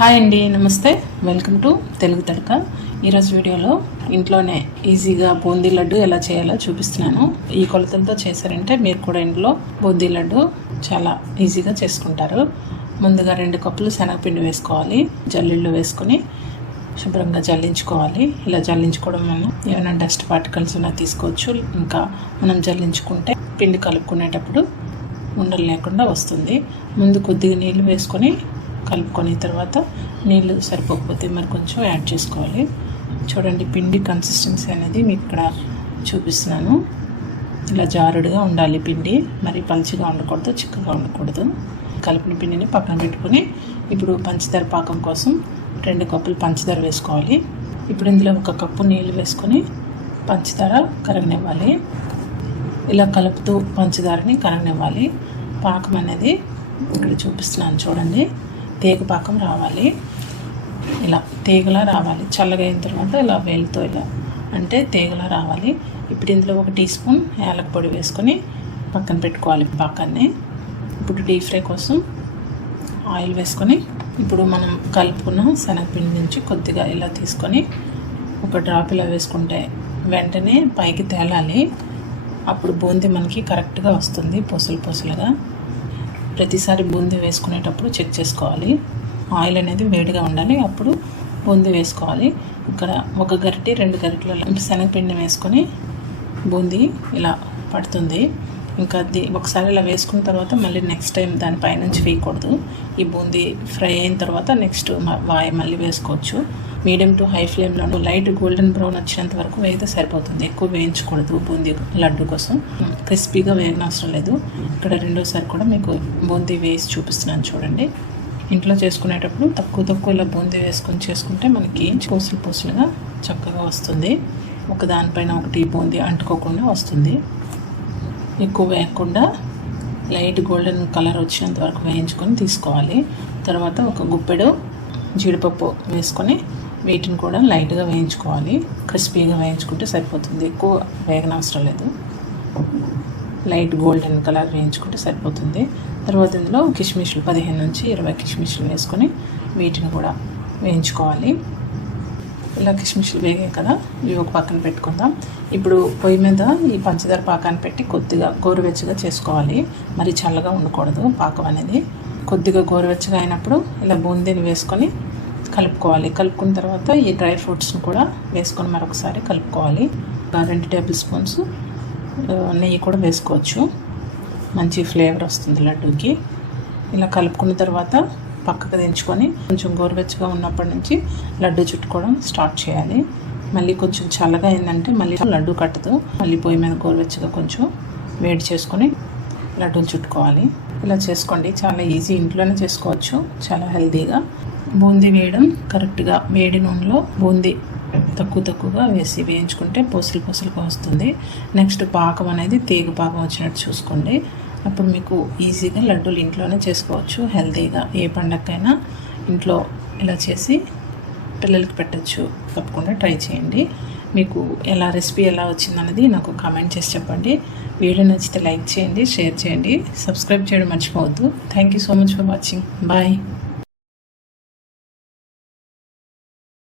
Hi అండి నమస్తే. Welcome to Telugu తడక. ఈరోజు వీడియోలో ఇంట్లోనే ఈజీగా బూందీ లడ్డు ఎలా చేయాలో చూపిస్తున్నాను. ఈ కొలతలతో చేశారంటే మీరు కూడా ఇంట్లో బూందీ లడ్డు చాలా ఈజీగా చేసుకుంటారు. ముందుగా రెండు కప్పులు శనగపిండి వేసుకోవాలి. జల్లిళ్ళు వేసుకొని శుభ్రంగా జల్లించుకోవాలి. ఇలా జల్లించుకోవడం వల్ల ఏమైనా డస్ట్ పార్టికల్స్ ఉన్నా తీసుకోవచ్చు. ఇంకా మనం జల్లించుకుంటే పిండి కలుపుకునేటప్పుడు ఉండలు లేకుండా వస్తుంది. ముందు కొద్దిగా నీళ్ళు వేసుకొని కలుపుకొని తర్వాత నీళ్ళు సరిపోకపోతే మరి కొంచెం యాడ్ చేసుకోవాలి. చూడండి పిండి కన్సిస్టెన్సీ అనేది మీకు ఇక్కడ చూపిస్తున్నాను. ఇలా జారుడుగా ఉండాలి పిండి. మరి పలుచగా ఉండకూడదు చిక్కగా ఉండకూడదు. కలిపిన పిండిని పక్కన పెట్టుకొని ఇప్పుడు పంచదార పాకం కోసం రెండు కప్పులు పంచదార వేసుకోవాలి. ఇప్పుడు ఇందులో ఒక కప్పు నీళ్ళు వేసుకొని పంచదార కరగనివ్వాలి. ఇలా కలుపుతూ పంచదారని కరగనివ్వాలి. పాకం అనేది ఇక్కడ చూపిస్తున్నాను చూడండి. తేగ పాకం రావాలి. ఇలా తీగలా రావాలి. చల్లగా అయిన తర్వాత ఇలా వేలుతో ఇలా అంటే తీగలా రావాలి. ఇప్పుడు ఇందులో ఒక టీ స్పూన్ యాలక పొడి వేసుకొని పక్కన పెట్టుకోవాలి పాకాన్ని. ఇప్పుడు డీప్ ఫ్రై కోసం ఆయిల్ వేసుకొని ఇప్పుడు మనం కలుపుకున్న శనగపిండి నుంచి కొద్దిగా ఇలా తీసుకొని ఒక డ్రాప్ ఇలా వేసుకుంటే వెంటనే పైకి తేలాలి. అప్పుడు బూందీ మనకి కరెక్ట్గా వస్తుంది. పొసలు పొసలుగా. ప్రతిసారి బూందీ వేసుకునేటప్పుడు చెక్ చేసుకోవాలి. ఆయిల్ అనేది వేడిగా ఉండాలి. అప్పుడు బూందీ వేసుకోవాలి. ఇక్కడ ఒక గరిటె రెండు గరిటెల శనగపిండి వేసుకొని బూందీ ఇలా పడుతుంది. ఇంకా అది ఒకసారి ఇలా వేసుకున్న తర్వాత మళ్ళీ నెక్స్ట్ టైం దానిపైనుంచి వేయకూడదు. ఈ బూందీ ఫ్రై అయిన తర్వాత నెక్స్ట్ వాయ మళ్ళీ వేసుకోవచ్చు. మీడియం టు హై ఫ్లేమ్లో లైట్ గోల్డెన్ బ్రౌన్ వచ్చినంత వరకు వేయితే సరిపోతుంది. ఎక్కువ వేయించకూడదు బూందీ లడ్డు కోసం. క్రిస్పీగా వేయనవసరం లేదు. ఇక్కడ రెండోసారి కూడా మీకు బూందీ వేసి చూపిస్తున్నాను చూడండి. ఇంట్లో చేసుకునేటప్పుడు తక్కువ తక్కువ ఇలా బూందీ వేసుకొని చేసుకుంటే మనకి పూసలు పూసలుగా చక్కగా వస్తుంది. ఒక దానిపైన ఒకటి బూందీ అంటుకోకుండా వస్తుంది. ఎక్కువ వేయకుండా లైట్ గోల్డెన్ కలర్ వచ్చేంత వరకు వేయించుకొని తీసుకోవాలి. తర్వాత ఒక గుప్పెడు జీడిపప్పు వేసుకొని వీటిని కూడా లైట్గా వేయించుకోవాలి. క్రిస్పీగా వేయించుకుంటే సరిపోతుంది. ఎక్కువ వేగనవసరం లేదు. లైట్ గోల్డెన్ కలర్ వేయించుకుంటే సరిపోతుంది. తర్వాత ఇందులో కిష్మిష్లు పదిహేను నుంచి ఇరవై కిష్మిష్లు వేసుకొని వీటిని కూడా వేయించుకోవాలి. ఇలా కిష్మిష్లు వేగాయి కదా ఇవి ఒక పక్కన పెట్టుకుందాం. ఇప్పుడు పొయ్యి మీద ఈ పంచదార పాకాన్ని పెట్టి కొద్దిగా గోరువెచ్చగా చేసుకోవాలి. మరి చల్లగా ఉండకూడదు పాకం అనేది. కొద్దిగా గోరువెచ్చగా అయినప్పుడు ఇలా బూందీని వేసుకొని కలుపుకోవాలి. కలుపుకున్న తర్వాత ఈ డ్రై ఫ్రూట్స్ని కూడా వేసుకొని మరొకసారి కలుపుకోవాలి. రెండు టేబుల్ స్పూన్స్ నెయ్యి కూడా వేసుకోవచ్చు. మంచి ఫ్లేవర్ వస్తుంది లడ్డూకి. ఇలా కలుపుకున్న తర్వాత పక్కకు దించుకొని కొంచెం గోరువెచ్చగా ఉన్నప్పటి నుంచి లడ్డు చుట్టుకోవడం స్టార్ట్ చేయాలి. మళ్ళీ కొంచెం చల్లగా అయిందంటే మళ్ళీ లడ్డు కట్టదు. మళ్ళీ పొయ్యి మీద గోరువెచ్చగా కొంచెం వేడి చేసుకొని లడ్డూలు చుట్టుకోవాలి. ఇలా చేసుకోండి. చాలా ఈజీ. ఇంట్లోనే చేసుకోవచ్చు. చాలా హెల్తీగా. బూందీ వేయడం కరెక్ట్గా. వేడి నూనెలో బూందీ తక్కువ తక్కువగా వేసి వేయించుకుంటే పొసలు పొసలుగా వస్తుంది. నెక్స్ట్ పాకం అనేది తీగ పాకం వచ్చినట్టు చూసుకోండి. అప్పుడు మీకు ఈజీగా లడ్డూలు ఇంట్లోనే చేసుకోవచ్చు హెల్తీగా ఏ పండగకైనా ఇంట్లో ఇలా చేసి పిల్లలకి పెట్టచ్చు. తప్పకుండా ట్రై చేయండి. మీకు ఎలా రెసిపీ ఎలా వచ్చిందన్నది నాకు కామెంట్ చేసి చెప్పండి. వీడియో నచ్చితే లైక్ చేయండి షేర్ చేయండి. సబ్స్క్రైబ్ చేయడం మర్చిపోవద్దు. Thank you so much for watching bye